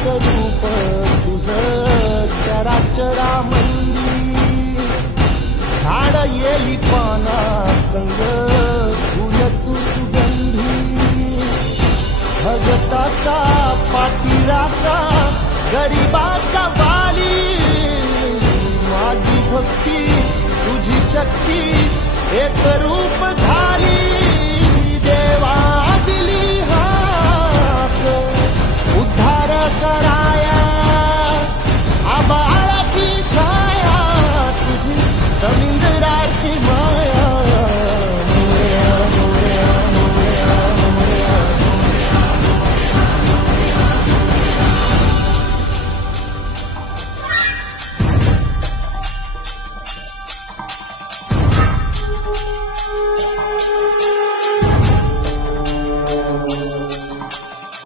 स्वरूप तुझं चराचरामंदी झाड येली पाना संग फुल तू सुगंधी भगताचा पाठीराखा गरिबाचा वाली माझी भक्ती तुझी शक्ती एक रूप झाली।